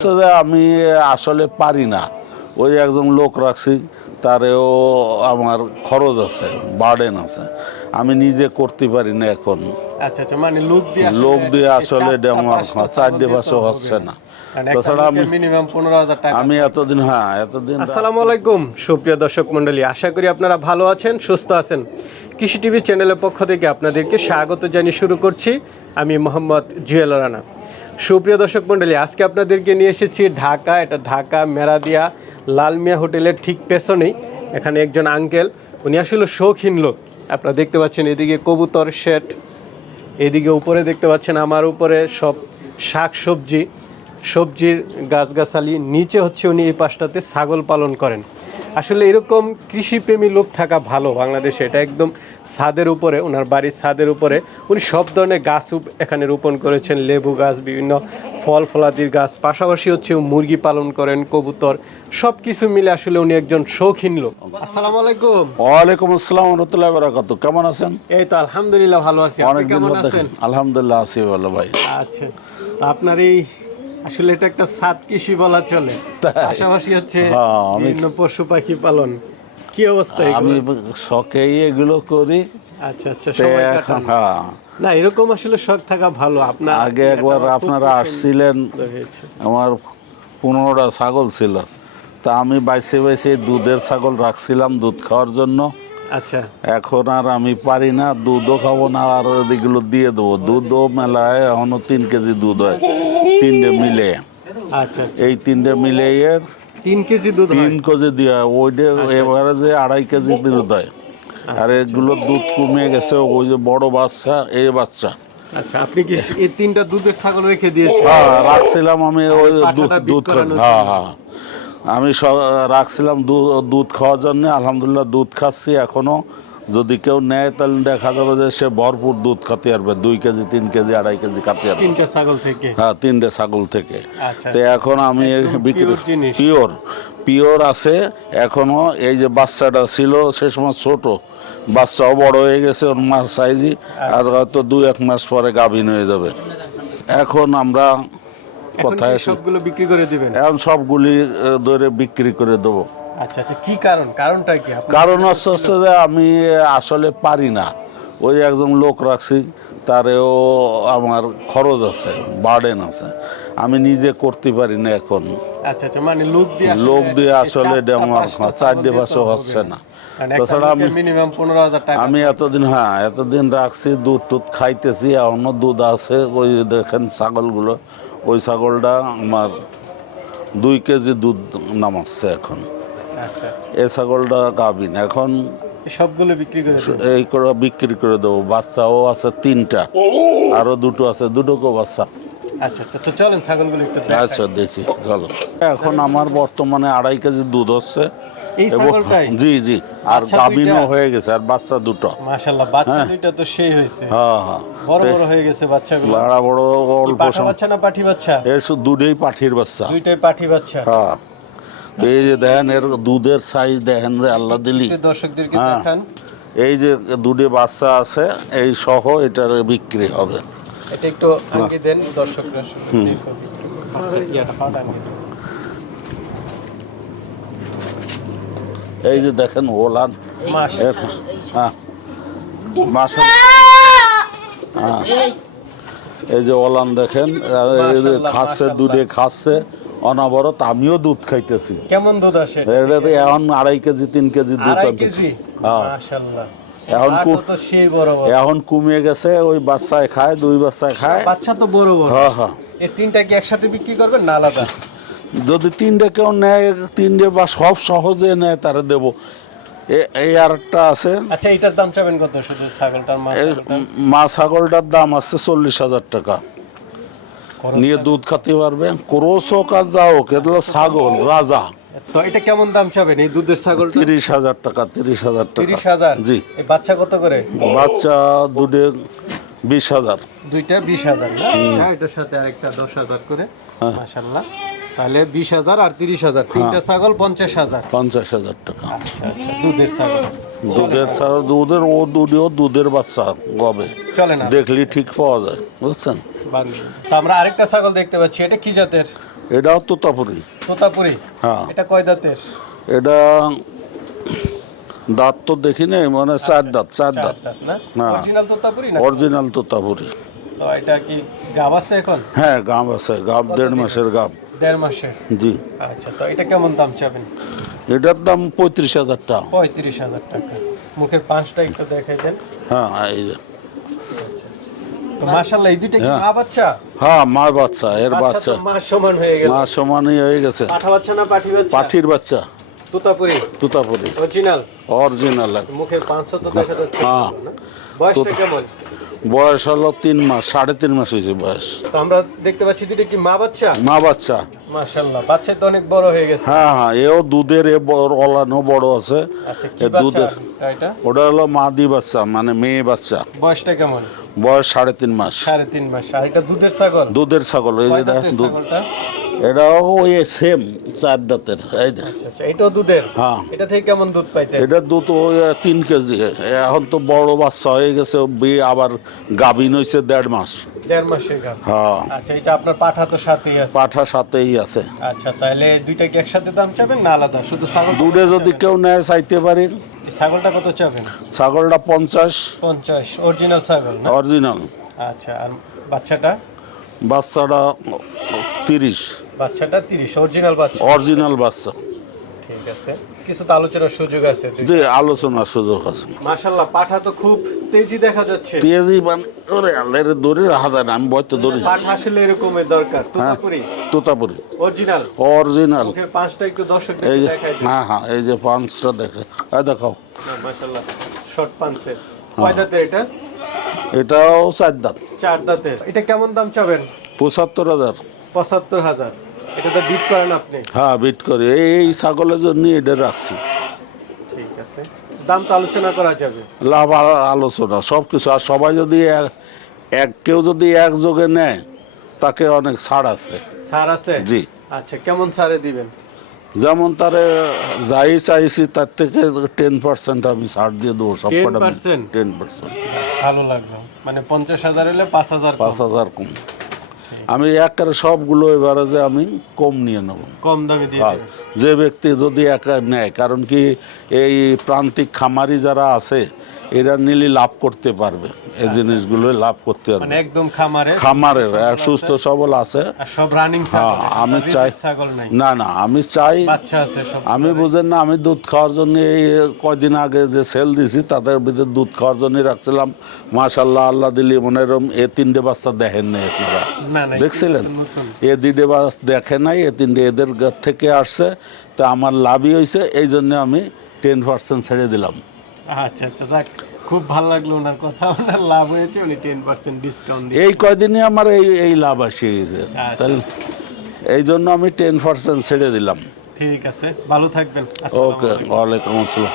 হচ্ছে যে আমি আসলে পারি না। ওই একজন লোক রাখছি তারেও আমার খরচ আছে বার্ডেন আছে। আমি নিজে করতে পারি না এখন। আচ্ছা আচ্ছা মানে লোক দিয়ে আসলে লোক দিয়ে আসলে চারটা, আমার চারটে পাশে হচ্ছে না। আমি এতদিন হ্যাঁ এতদিন আসসালামু আলাইকুম সুপ্রিয় দর্শক মণ্ডলী। আশা করি আপনারা ভালো আছেন সুস্থ আছেন। কৃষি টিভি চ্যানেলের পক্ষ থেকে আপনাদেরকে স্বাগত জানিয়ে শুরু করছি। আমি মোহাম্মদ জুয়েল রানা। সুপ্রিয় দর্শক মণ্ডলী, আজকে আপনাদেরকে নিয়ে এসেছি ঢাকা, এটা ঢাকা মেরাদিয়া লালমিয়া হোটেলের ঠিক পেছনেই এখানে একজন আঙ্কেল। উনি আসলে শৌখিন লোক। আপনারা দেখতে পাচ্ছেন এদিকে কবুতর শেট এদিকে উপরে দেখতে পাচ্ছেন আমার উপরে সব শাক সবজি সবজির গাছগাছালি, নিচে হচ্ছে উনি এই পাশটাতে ছাগল পালন করেন। আসলে এরকম কৃষিপ্রেমী লোক থাকা ভালো বাংলাদেশে। এটা একদম ছাদের উপরে ওনার বাড়ির ছাদের উপরে। উনি সব ধরনের গাছ এখানে রোপণ করেছেন লেবু গাছ বিভিন্ন ফল ফলাদির গাছ। পাশাপাশি হচ্ছে মুরগি পালন করেন কবুতর। সব কিছু মিলে আসলে উনি একজন শৌখিন লোক। আসসালামু আলাইকুম। ওয়ালাইকুম আসসালাম রহমতুল্লাহ বারাকাতু কেমন আছেন? এই তো আলহামদুলিল্লাহ ভালো আছি। আপনি কেমন আছেন? আলহামদুলিল্লাহ আছি ভালো ভাই। আচ্ছা। আপনার এই আসলে এটা একটা সাত কৃষি বলা চলে। পাশাপাশি হচ্ছে হ্যাঁ, বিভিন্ন পশু পাখি পালন। কি অবস্থা আমি? শখেই এগুলো করি। আচ্ছা আচ্ছা হ্যাঁ। না এরকম আসলে শখ থাকা ভালো। আপনার আগে একবার আমার আপনারা আসছিলেন আমার পনেরোটা ছাগল ছিল। তা আমি বাইসে বাইসে দুধের ছাগল রাখছিলাম দুধ খাওয়ার জন্য। আচ্ছা। এখন আর আমি পারি না দুধও খাব না আর এগুলো দিয়ে দেবো। দুধও মেলায় এখনও তিন কেজি দুধ হয় তিনটে মিলে। আচ্ছা আচ্ছা। এই তিনটে মিলে তিন কেজি দুধ তিন হয় কেজি দিয়ে ওইটা এবারে যে আড়াই কেজি দুধ হয়। আর এগুলো দুধ কমে গেছে ওই যে বড় বাচ্চা এই বাচ্চা। আচ্ছা আপনি কি এই তিনটা দুধের ছাগল রেখে দিয়েছেন? হ্যাঁ রাখছিলাম আমি ওই দুধ দুধ হ্যাঁ হ্যাঁ। আমি রাখছিলাম দুধ খাওয়ার জন্য আলহামদুলিল্লাহ দুধ খাচ্ছি এখনও। যদি কেউ নেয় তাহলে দেখা যাবে যে সে ভরপুর দুধ খাতে পারবে। দুই কেজি তিন কেজি আড়াই কেজি খাতে পারবে। তিনটা ছাগল থেকে? হ্যাঁ তিনটে ছাগল থেকে। আচ্ছা। তো এখন আমি বিক্রি পিওর পিওর আছে। এখনও এই যে বাচ্চাটা ছিল সে সময় ছোট। বাচ্চাও বড় হয়ে গেছে ওর মার সাইজই আর হয়তো দুই এক মাস পরে গাভিন হয়ে যাবে। এখন আমরা কোথায় সবগুলো বিক্রি করে দিবেন? এখন সবগুলি ধরে বিক্রি করে দেবো। আচ্ছা আচ্ছা কি কারণ? কারণটা কি? কারণ হচ্ছে হচ্ছে যে আমি আসলে পারি না। ওই একজন লোক রাখছি তারেও আমার খরচ আছে বার্ডেন আছে। আমি নিজে করতে পারি না এখন। আচ্ছা আচ্ছা মানে লোক দিয়ে আসলে লোক দিয়ে আমার দিতে হবে। হচ্ছে না। তাছাড়া আমি মিনিমাম পনেরো হাজার টাকা আমি এতদিন হ্যাঁ এতদিন রাখছি দুধ টুধ খাইতেছি এখনও দুধ আছে ওই দেখেন ছাগলগুলো। ওই ছাগলটা আমার দুই কেজি দুধ নামাচ্ছে এখন। আচ্ছা আচ্ছা। এই ছাগলটা গাভিন। এখন সবগুলো বিক্রি করে এই করে বিক্রি করে দেবো। বাচ্চাও আছে তিনটা আরও দুটো আছে দুটোকে বাচ্চা। আচ্ছা আচ্ছা। তো চলেন ছাগলগুলো একটু দেখাই। দেখি চলো। এখন আমার বর্তমানে আড়াই কেজি দুধ হচ্ছে। এই এবং- ছাগলটাই? জি জি। আর দুইটা? হয়ে গেছে আর বাচ্চা দুটো। মাশাআল্লাহ বাচ্চা দুইটা তো সেই হয়েছে। হ্যাঁ হ্যাঁ। বড় বড় হয়ে গেছে বাচ্চাগুলো। লাড়া বড় অল্প সময় বাচ্চা না পাঠি বাচ্চা? এর শুধু দুটোই পাঠির বাচ্চা। দুইটাই পাঠি বাচ্চা? হ্যাঁ। এই যে দেখেন এর দুধের সাইজ দেখেন যে আল্লাহ দিলি। দর্শকদেরকে হ্যাঁ। দেখান। এই যে দুধে বাচ্চা আছে এই সহ এটার বিক্রি হবে। এটা একটু আঙ্গি দেন দর্শকরা দেন। এই যে দেখেন ওলান। এর হ্যাঁ। মাসে হ্যাঁ। এই যে ওলান দেখেন আর এই যে খাচ্ছে দুধে খাচ্ছে। অনাবরত আমিও দুধ খাইতেছি। কেমন দুধ আসে? এখন আড়াই কেজি তিন কেজি দুধ আনতেছি। হ্যাঁ। এখন এখন কমিয়ে গেছে ওই বাচ্চায় খায় দুই বাচ্চায় খায়। বাচ্চা তো বড় বড় হ্যাঁ হ্যাঁ। এই তিনটা কি একসাথে বিক্রি করবেন না আলাদা? যদি তিনটে কেউ নেয় তিনটে বা সব সহজে নেয় তারা দেবো। এই আর একটা আছে। আচ্ছা এটার দাম চাবেন কত? শুধু ছাগলটার? মা ছাগলটার দাম আছে চল্লিশ হাজার টাকা। নিয়ে দুধ খেতে পারবে। ক্রোশ হোক আর যা হোক এগুলো ছাগল রাজা। তো এটা কেমন দাম চাবেন এই দুধের ছাগল তিরিশ হাজার টাকা তিরিশ হাজার টাকা। তিরিশ হাজার? জি। এই বাচ্চা কত করে? বাচ্চা দুধে বিশ হাজার। দুইটা বিশ হাজার না? হ্যাঁ এটার সাথে আরেকটা দশ হাজার করে। হ্যাঁ। মাসাল্লাহ তাহলে বিশ হাজার আর তিরিশ হাজার। তিনটা ছাগল পঞ্চাশ হাজার। পঞ্চাশ হাজার টাকা। আচ্ছা দুধের ছাগল। দুধের ছাগল দুধের ও দুধেও দুধের বাচ্চা গবে চলে না। দেখলি ঠিক পাওয়া যায় বুঝছেন। আমরা আরেকটা ছাগল দেখতে পাচ্ছি এটা কি জাতের? এটাও তোতাপুরি। তোতাপুরি? হ্যাঁ। এটা কয় দাঁতের? এটা দাঁত তো দেখি নাই মানে চার দাঁত চার দাঁত। না। অরিজিনাল তোতাপুরি না অরিজিনাল তোতাপুরি। তো এটা কি গাব আছে এখন? হ্যাঁ গাম আছে গাম দেড় মাসের গাম দেড় মাসে জি। আচ্ছা তো এটা কেমন দাম চাবেন? এটার দাম পঁয়ত্রিশ হাজার টাকা। পঁয়ত্রিশ হাজার টাকা। মুখের পাঁচটা একটু দেখাই দেন। হ্যাঁ এই যে। তো এই দুইটা কি হ্যাঁ। মা বাচ্চা? হ্যাঁ মা বাচ্চা এর বাচ্চা। বাচ্চা মা সমান হয়ে গেল। মা সমানই হয়ে গেছে। পাঠা বাচ্চা না পাঠি বাচ্চা? পাঠির বাচ্চা। তোতাপুরি। তুতাপুরি। অরিজিনাল অরিজিনাল মুখের পাঁচশো তো দেখা যাচ্ছে। হ্যাঁ। বয়সটা কেমন? বয়স হলো তিন মাস সাড়ে তিন মাস হয়েছে বয়স। তো আমরা দেখতে পাচ্ছি দুইটা কি মা বাচ্চা? মা বাচ্চা। মাশাল্লাহ বাচ্চা তো অনেক বড় হয়ে গেছে। হ্যাঁ হ্যাঁ এও দুধের এ বড় অলানো বড় আছে। আচ্ছা কি এ বাচ্চা দুধের। এটা? ওটা হলো মাদি বাচ্চা মানে মেয়ে বাচ্চা। বয়সটা কেমন? বয়স সাড়ে তিন মাস। সাড়ে তিন মাস আর এটা দুধের ছাগল? দুধের ছাগল এই যেটা দুধ। ছাগলটা? এটাও ওই সেম চার দাঁতের এই আচ্ছা আচ্ছা এটাও দুধের? হ্যাঁ। এটা থেকে কেমন দুধ পাইতে? এটার দুধ ওই তিন কেজি। এখন তো বড় বাচ্চা হয়ে গেছে বিয়ে আবার গাভিন হয়েছে দেড় মাস। দেড় মাসের গাভ। হ্যাঁ। আচ্ছা এটা আপনার পাঠা তো সাথেই আছে। পাঠা সাথেই আছে। আচ্ছা তাহলে দুইটা কি একসাথে দাম চাবেন না আলাদা? শুধু ছাগল দুধে যদি কেউ নেয় চাইতে পারি। ছাগলটা কত চাবেন? ছাগলটা পঞ্চাশ। পঞ্চাশ অরিজিনাল ছাগল অরিজিনাল। আচ্ছা আর বাচ্চাটা? বাচ্চাটা তিরিশ। বাচ্চাটা তিরিশ অরিজিনাল বাচ্চা। অরিজিনাল বাচ্চা। ঠিক আছে। কিছু তো আলোচনার সুযোগ আছে যে আলোচনার সুযোগ আছে। মাশাল্লাহ পাঠা তো খুব তেজি দেখা যাচ্ছে। পেঁয়াজি মানে ওরে আল্লাহ রে দড়ি রাখা না আমি বয়তো দড়ি পাঠা আসলে এরকমের দরকার হ্যাঁ তোতাপুরি। তোতাপুরি। অরিজিনাল অরিজিনাল মুখের পাঁচটা একটু দর্শক এই যে দেখাই হ্যাঁ হ্যাঁ এই যে পাঁচটা দেখে এই দেখাও। মাশাল্লাহ শর্ট পাঞ্চের কয় দাঁতের এটা? এটাও চার দাঁত। চার দাঁতের। এটা কেমন দাম চাবেন? পঁচাত্তর হাজার। পঁচাত্তর হাজার। এটা তো বিট করেন আপনি? হ্যাঁ বিট করি। এই ছাগলের জন্য এটা রাখছি। ঠিক আছে। দাম তো আলোচনা করা যাবে। লাভ আলোচনা সব কিছু আর সবাই যদি এক- কেউ যদি একযোগে নেয় তাকে অনেক ছাড় আছে। সার আছে? জি। আচ্ছা কেমন সারে দিবেন? যেমন তারে যাই চাইছি তার থেকে টেন পার্সেন্ট আমি ছাড় দিয়ে দেবো সব 10% টেন পার্সেন্ট ভালো লাগল। মানে পঞ্চাশ হাজার হলে পাঁচ হাজার পাঁচ হাজার কম। আমি একের সবগুলো এবারে যে আমি কম নিয়ে নেব। কম দামে দিয়ে যে ব্যক্তি যদি একা নেয় কারণ কি এই প্রান্তিক খামারি যারা আছে এরা নিলে লাভ করতে পারবে। এই জিনিসগুলো লাভ করতে মানে পারবে একদম খামারে খামারের সুস্থ সবল আছে। সব রানিং হ্যাঁ, আমি চাই- না না আমি চাই আমি বুঝেন না আমি দুধ খাওয়ার জন্য এই কয়দিন আগে যে সেল দিছি তাদের ভিতরে দুধ খাওয়ার জন্য রাখছিলাম। মাশাল্লাহ আল্লাহ দিলি মনে এরম এ তিনটে বাচ্চা দেখেন নাই আপনারা। দেখছিলেন? এ দিনে বাস দেখে নাই এ তিনটে এদের থেকে আসছে। তো আমার লাভই হয়েছে এই জন্য আমি টেন পার্সেন্ট ছেড়ে দিলাম। আচ্ছা আচ্ছা যাক খুব ভালো লাগল ওনার কথা। ওনার লাভ হয়েছে উনি টেন পার্সেন্ট ডিসকাউন্ট এই কয়দিনই আমার এই এই লাভ আসে গেছে আচ্ছা। তাহলে এই জন্য আমি টেন পার্সেন্ট ছেড়ে দিলাম। ঠিক আছে ভালো থাকবেন। ওকে। ওয়ালাইকুম আসসালাম।